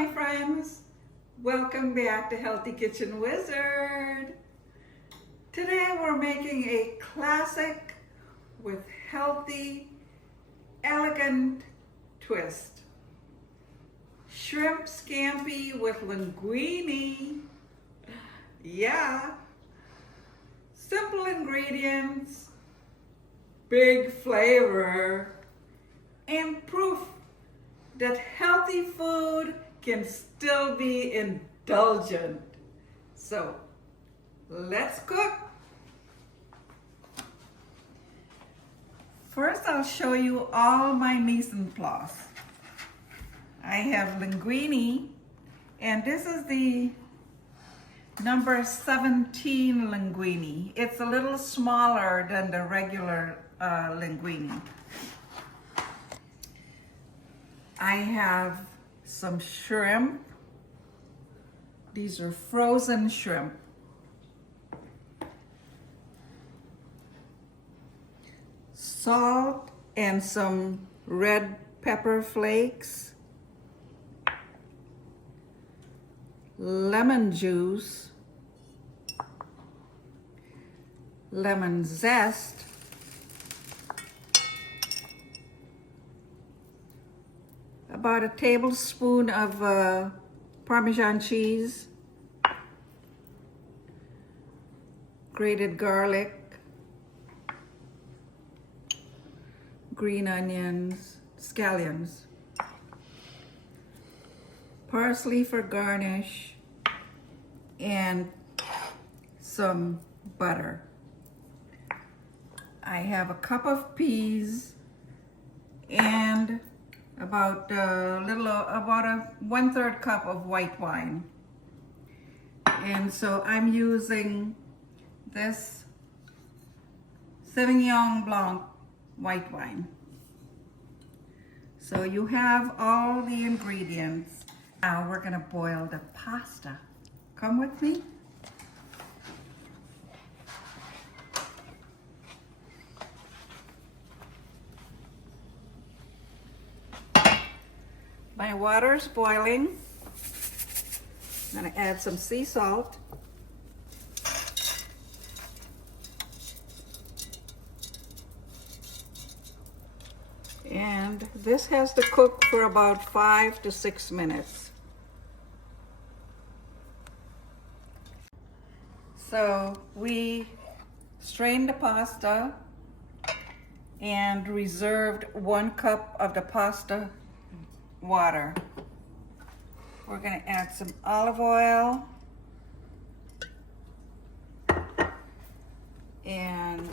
my friends. Welcome back to Healthy Kitchen Wizard. Today we're making a classic with healthy, elegant twist. Shrimp scampi with linguine. Yeah. Simple ingredients, big flavor, and proof that healthy food can still be indulgent. So, let's cook. First, I'll show you all my mise en place. I have linguine, and this is the number 17 linguine. It's a little smaller than the regular linguine. I have some shrimp. These are frozen shrimp. Salt and some red pepper flakes. Lemon juice. Lemon zest. About a tablespoon of Parmesan cheese, grated garlic, green onions, scallions, parsley for garnish, and some butter. I have a cup of peas and about a 1/3 cup of white wine. And so I'm using this Sauvignon Blanc white wine. So you have all the ingredients. Now we're gonna boil the pasta. Come with me. My water's boiling. I'm gonna add some sea salt. And this has to cook for about 5 to 6 minutes. So we strained the pasta and reserved 1 cup of the pasta water. We're going to add some olive oil and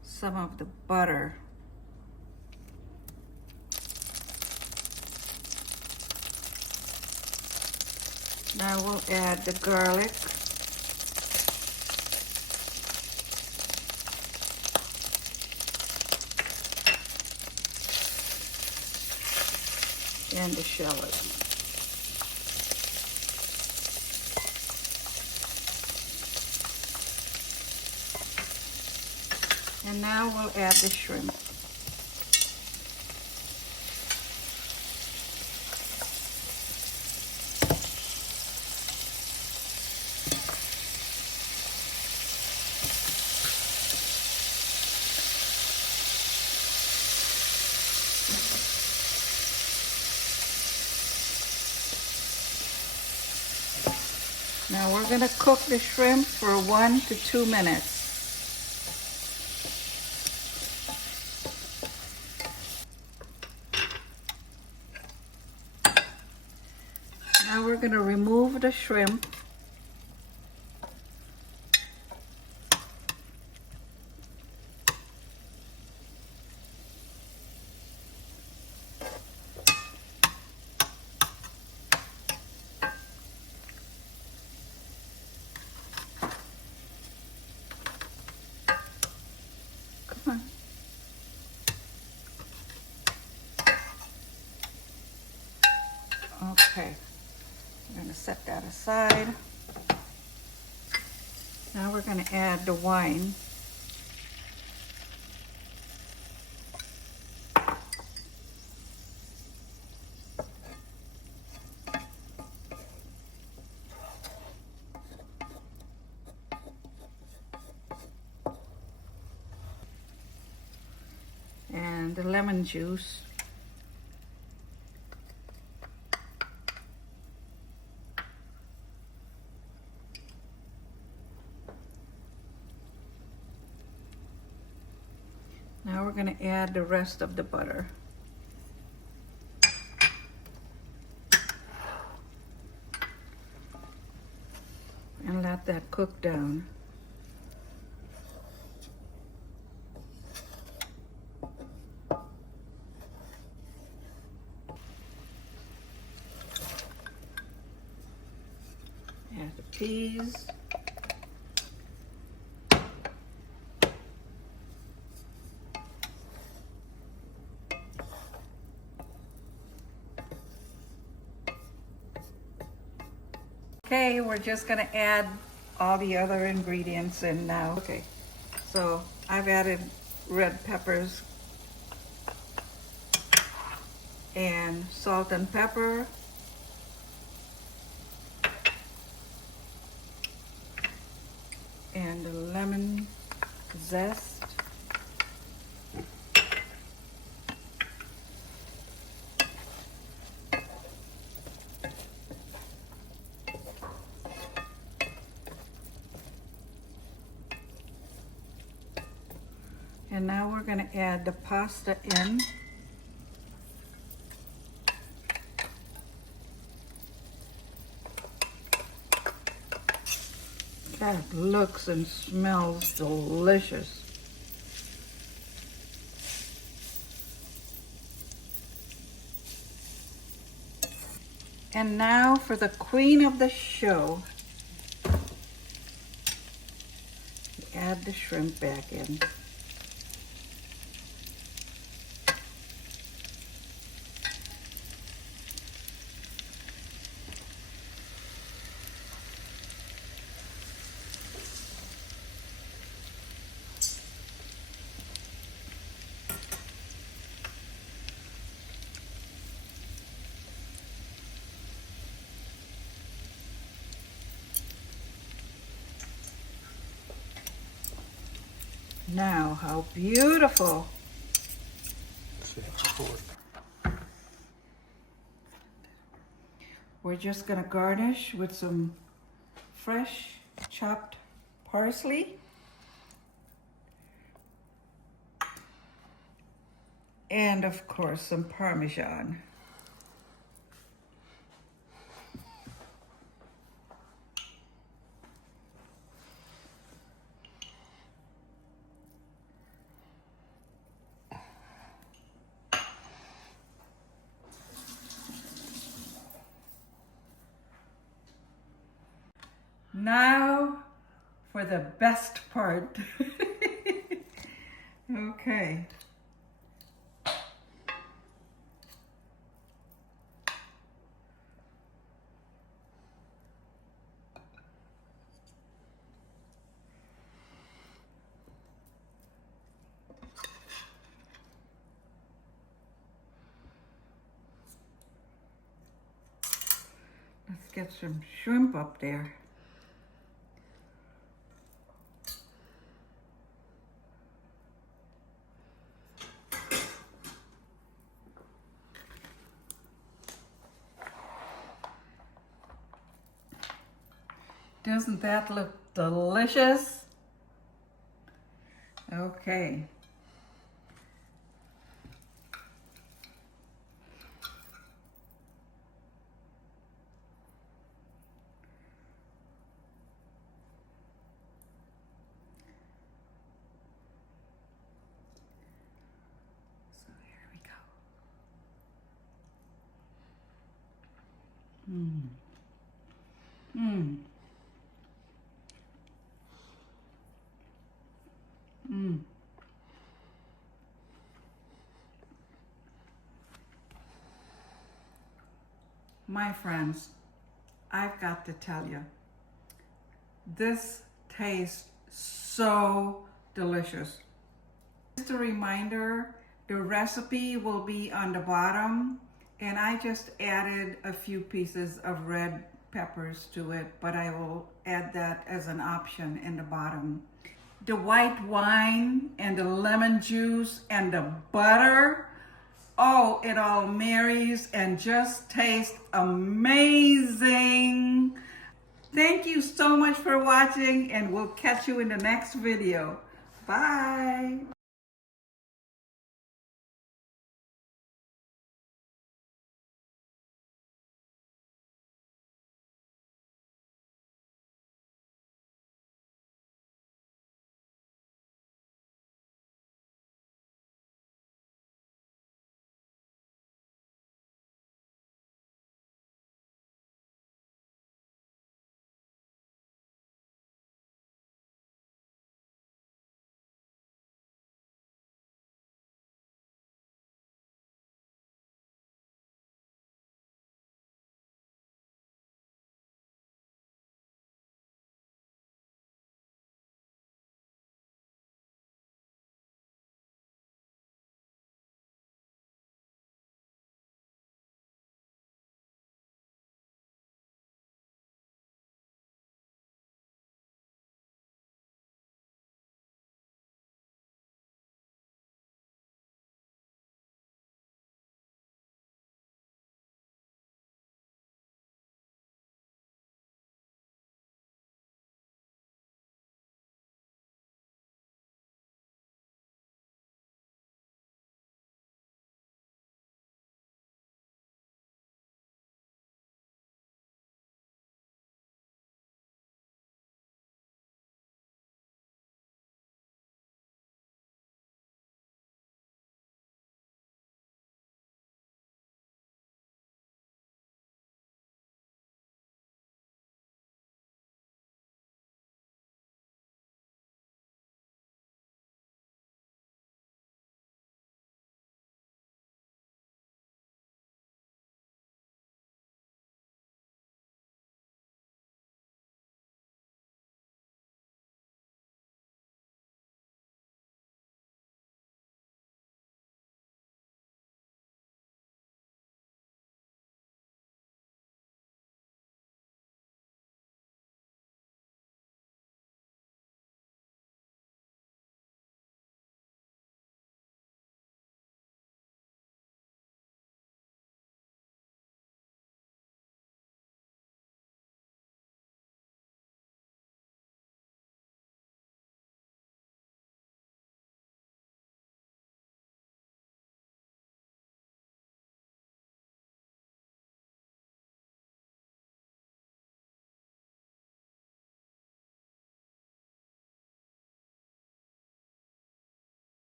some of the butter. Now we'll add the garlic. And the shallot. And now we'll add the shrimp. Now we're going to cook the shrimp for 1 to 2 minutes. Now we're going to remove the shrimp. Okay, we're going to set that aside. Now we're going to add the wine. lemon juice. Now we're going to add the rest of the butter. And let that cook down. Add the peas. Okay, we're just gonna add all the other ingredients in now. Okay, so I've added red peppers and salt and pepper. And the lemon zest. And now we're going to add the pasta in. That looks and smells delicious. And now for the queen of the show. Add the shrimp back in. Now, how beautiful. We're just gonna garnish with some fresh chopped parsley and of course some Parmesan. Now for the best part. Okay. Let's get some shrimp up there. Doesn't that look delicious? Okay. So here we go. My friends, I've got to tell you, this tastes so delicious. Just a reminder, the recipe will be on the bottom, and I just added a few pieces of red peppers to it, but I will add that as an option in the bottom. The white wine and the lemon juice and the butter, oh, it all marries and just tastes amazing. Thank you so much for watching, and we'll catch you in the next video. Bye.